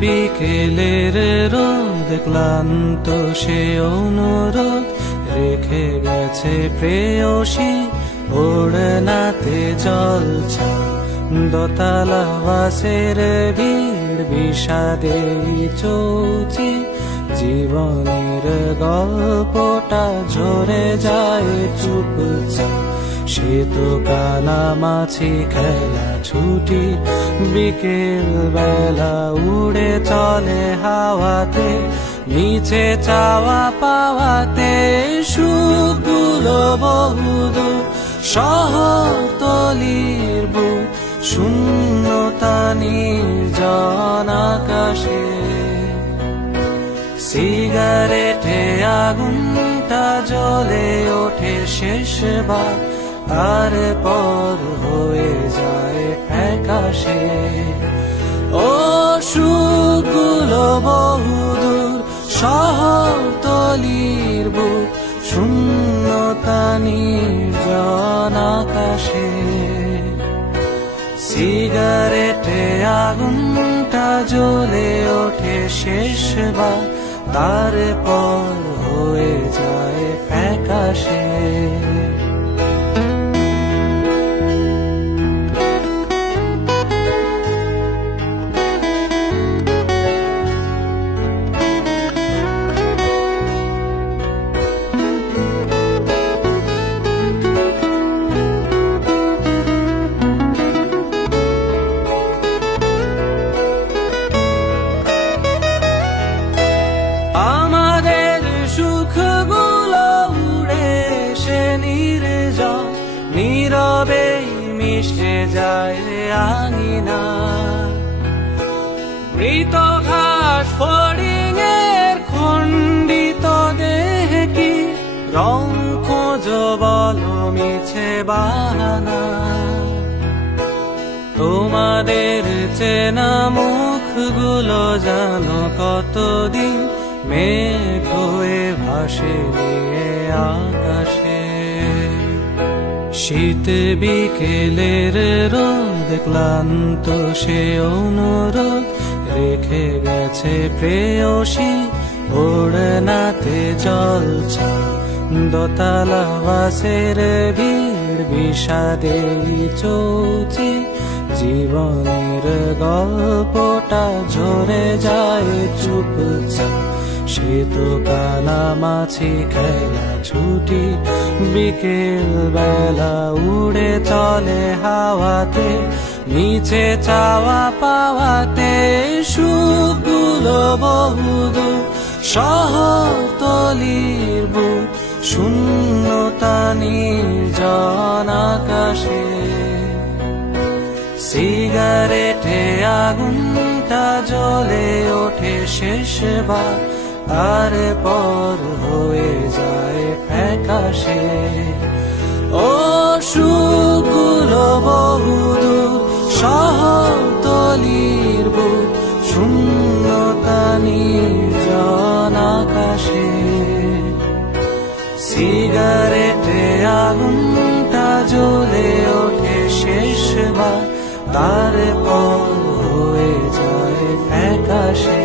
বিকেলের রোদ ক্লান্ত সে অনুরোধ রেখে গেছে প্রেয়সী ওড়নাতে জলছা দোতলা বাসের ভিড় বিষাদেই চলছে জীবনের গল্পটা ঝরে যায় চুপচাপ সে তো কানামাছি খেলা ছুটি বিকেল বেলা উড়ে চলে হাওয়াতে নিচে চাওয়া পাওয়াতে সুখগুলো বহুদূর শহরতলির বুক শূন্যতা নির্জন আকাশে সিগারেটে আগুনটা জ্বলে ওঠে শেষবার তারপর হয়ে যায় ফ্যাকাশে ও সুখগুলো বহুদূর শহরতলির বুক শূন্যতা নির্জন আকাশে সিগারেটে আগুনটা জ্বলে ওঠে শেষবার তারপর হয়ে যায় ফ্যাকাশে নীরবে মিশে যায় আঙিনা মৃত ঘাস ফড়িংয়ের খণ্ডিত দেহে কি রং খোঁজ বলো মিছে বাহানা তোমাদের চেনা মুখগুলো জানো কতদিন মেঘ হয়ে ভাসে নিয়ে আকাশে শীত বিকেলের রোদ ক্লান্ত সে অনুরোধ রেখে গেছে প্রেয়সী ওড়নাতে জলছা দোতলা বাসের ভিড় বিষাদেই চলছে জীবনের গল্পটা ঝরে যায় চুপচাপ সে তো কানামাছি খেলা ছুটি বিকেল বেলা উড়ে চলে হাওয়াতে নিচে চাওয়া পাওয়াতে সুখগুলো বহুদূর শহরতলির বুক শূন্যতা নির্জন আকাশে সিগারেটে আগুনটা জ্বলে ওঠে শেষবার তারপর হয়ে যায় ফ্যাকাশে ও সুখগুলো বহুদূর শহরতলির বুক শূন্যতা নির্জন আকাশে সিগারেটে আগুনটা জ্বলে ওঠে শেষবার তারপর হয়ে যায় ফ্যাকাশে।